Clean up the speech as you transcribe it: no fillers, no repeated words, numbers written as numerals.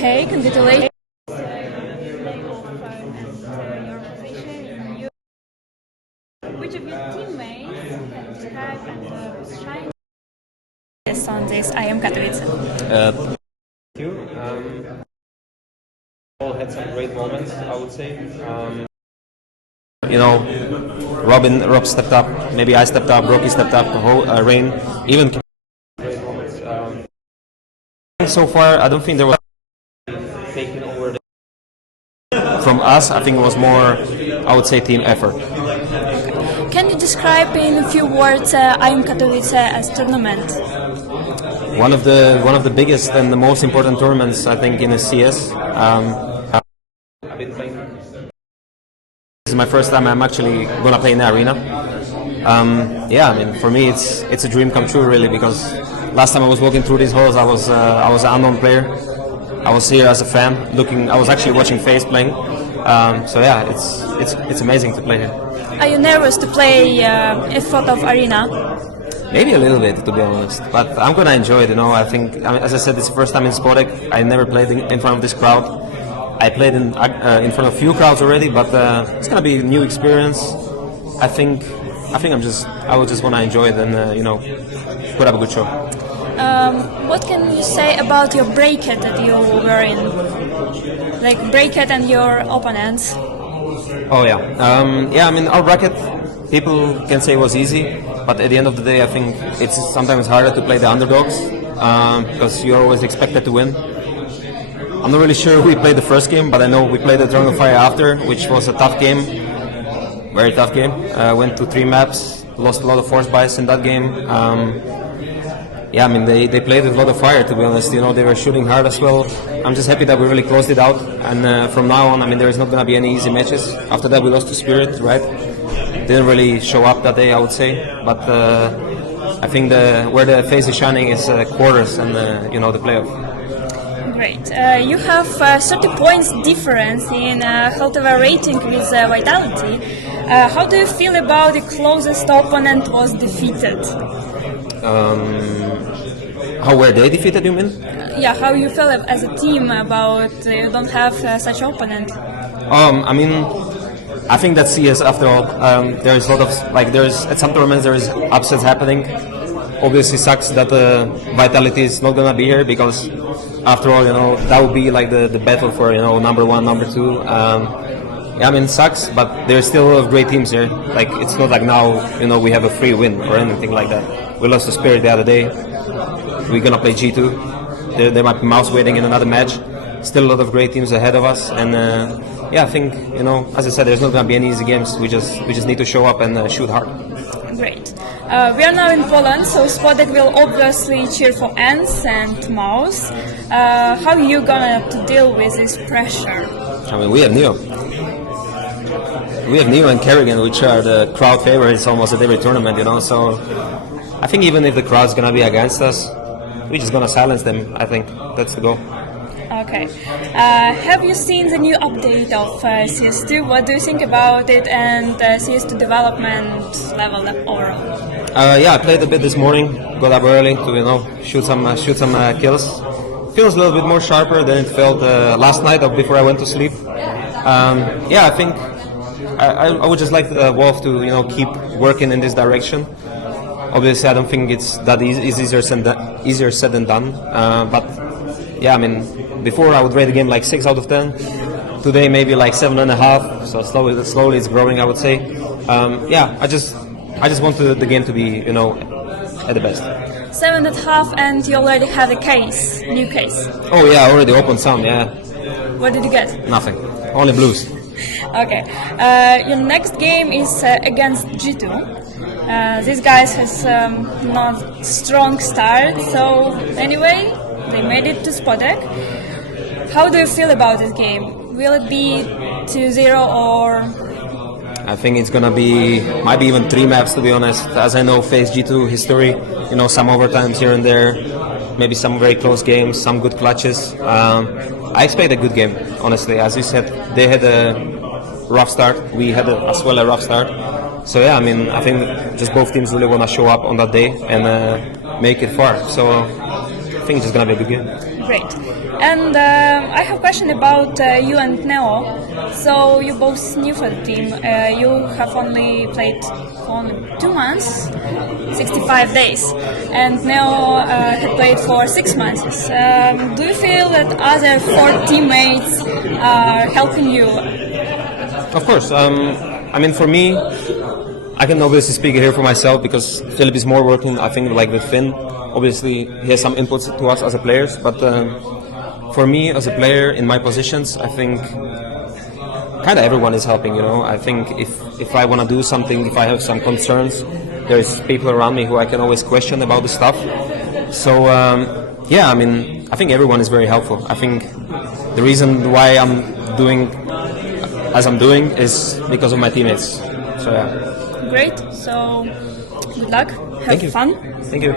Hey, congratulations. Which of your teammates can describe and was shining on this IM Katowice? Thank you. All had some great moments, I would say. Rob stepped up. Maybe I stepped up. Rocky stepped up. The whole Rain, even great moments. So far, I don't think there was taken over from us. I think it was more, I would say, team effort. Can you describe in a few words IM Katowice as tournament? One of the biggest and the most important tournaments, I think, in the CS. I've been playing. This is my first time I'm actually gonna play in the arena. I mean, for me, it's a dream come true, really, because last time I was walking through these halls, I was an unknown player. I was here as a fan, I was actually watching FaZe playing. It's amazing to play here. Are you nervous to play in front of arena? Maybe a little bit, to be honest, but I'm gonna enjoy it. I think, as I said, it's the first time in Spodek. I never played in front of this crowd. I played in front of a few crowds already, but it's gonna be a new experience. I think I would just wanna enjoy it and put up a good show. What can you say about your bracket that you were in? Like bracket and your opponents? Oh yeah, I mean, our bracket, people can say it was easy, but at the end of the day, I think it's sometimes harder to play the underdogs because you're always expected to win. I'm not really sure who we played the first game, but I know we played the Dragon Fire after, which was a tough game, very tough game. Went to 3 maps, lost a lot of force buys in that game. I mean, they played with a lot of fire, to be honest. They were shooting hard as well. I'm just happy that we really closed it out. And from now on, I mean, there is not going to be any easy matches. After that, we lost to Spirit, right? Didn't really show up that day, I would say. But I think where the FaZe is shining is quarters and the playoff. Great. You have 30 points difference in Heltova rating with Vitality. How do you feel about the closest opponent was defeated? How were they defeated, you mean? Yeah, how you feel as a team about you don't have such opponent? I mean, I think that CS, after all, there is a lot of at some tournaments there is upsets happening. Obviously, sucks that Vitality is not gonna be here because, after all, that would be like the battle for number 1, number 2. I mean, it sucks, but there's still a lot of great teams here. Like, it's not like now we have a free win or anything like that. We lost to Spirit the other day. We're gonna play G2. There might be Mouse waiting in another match. Still a lot of great teams ahead of us, and I think as I said, there's not gonna be any easy games. We just need to show up and shoot hard. Great. We are now in Poland, so Spodek will obviously cheer for Ants and Mouse. How are you gonna to deal with this pressure? I mean, we have Neo. We have Neo and Kerrigan, which are the crowd favorites almost at every tournament. So I think even if the crowd's gonna be against us, we're just gonna silence them. I think that's the goal. Okay. Have you seen the new update of CS2? What do you think about it and CS2 development level overall? I played a bit this morning. Got up early to shoot some kills. Feels a little bit more sharper than it felt last night or before I went to sleep. I think I would just like Wolf to keep working in this direction. Obviously, I don't think it's that easier said than done. But I mean, before I would rate the game like 6 out of 10. Today maybe like 7.5. So slowly it's growing, I would say. I just want the game to be at the best. 7.5, and you already have a new case. Oh yeah, I already opened some. Yeah. What did you get? Nothing. Only blues. Okay. Your next game is against G2. These guys has not strong start, so anyway, they made it to Spodek. How do you feel about this game? Will it be 2-0 or? I think it's gonna be, might be even 3 maps, to be honest. As I know, FaZe G2 history, some overtimes here and there, maybe some very close games, some good clutches. I expect a good game, honestly. As you said, they had a rough start. We had as well a rough start. So I mean, I think just both teams really want to show up on that day and make it far. So I think it's just gonna be a good game. Great. And I have a question about you and Neo. So you both new for the team. You have only played for only 2 months, 65 days, and Neo had played for 6 months. Do you feel that other 4 teammates are helping you? Of course. I mean, for me, I can obviously speak here for myself because Philip is more working, I think, like with Finn. Obviously, he has some inputs to us as a players, but for me as a player in my positions, I think kind of everyone is helping. You know, I think if I want to do something, if I have some concerns, there's people around me who I can always question about the stuff. So yeah, I mean, I think everyone is very helpful. I think the reason why I'm doing as I'm doing is because of my teammates. So yeah. Great. So good luck. Have Thank you. fun. Thank you.